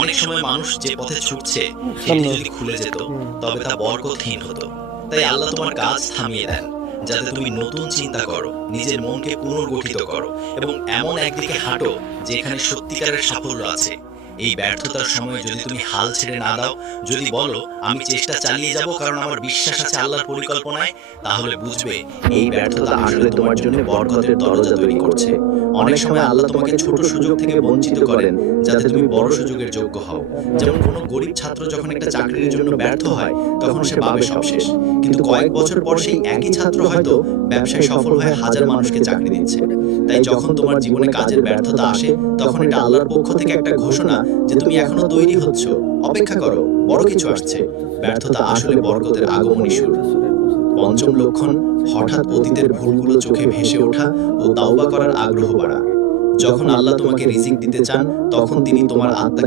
অনেক সময় মানুষ যে পথে ছুটছে সেটি যদি খুলে যেত তবে তা বরকতহীন হতো। তাই আল্লাহ তোমার কাজ থামিয়ে দেন যাতে তুমি নতুন চিন্তা করো, নিজের মনকে পুনর্গঠিত করো এবং এমন একদিকে হাঁটো যেখানে সত্যিকারের সাফল্য আছে। এই ব্যর্থতার সময় যদি তুমি হাল ছেড়ে না দাও, যদি বলো আমি চেষ্টা চালিয়ে যাব কারণ আমার বিশ্বাস আছে আল্লাহর পরিকল্পনায়, তাহলে বুঝবে এই ব্যর্থতা আসলে তোমার জন্য বরকতের দরজা তৈরি করছে। অনেক সময় আল্লাহ তোমাকে ছোট সুযোগ থেকে বঞ্চিত করেন যাতে তুমি বড় সুযোগের যোগ্য হও। যেমন কোনো গরিব ছাত্র যখন একটা চাকরির জন্য ব্যর্থ হয় তখন সে ভাবে সব শেষ, কিন্তু কয়েক বছর পর সেই একই ছাত্র হয়তো ব্যবসায় সফল হয়ে হাজার মানুষকে চাকরি দিচ্ছে। তাই যখন তোমার জীবনে কাজের ব্যর্থতা আসে তখন এটা আল্লাহর পক্ষ থেকে একটা ঘোষণা যে তুমি এখনো তৈরি হচ্ছ, অপেক্ষা করো, বড় কিছু আসছে। ব্যর্থতা আসলে বরকতের আগমনী শুরু। পঞ্চম লক্ষণ, হঠাৎ অতীতের ভুলগুলো চোখে ভেসে ওঠা ও তাওবা করার আগ্রহ বাড়া। যখন আল্লাহ তোমাকে রিজিক দিতে চান তখন তিনি তোমার আত্মাকে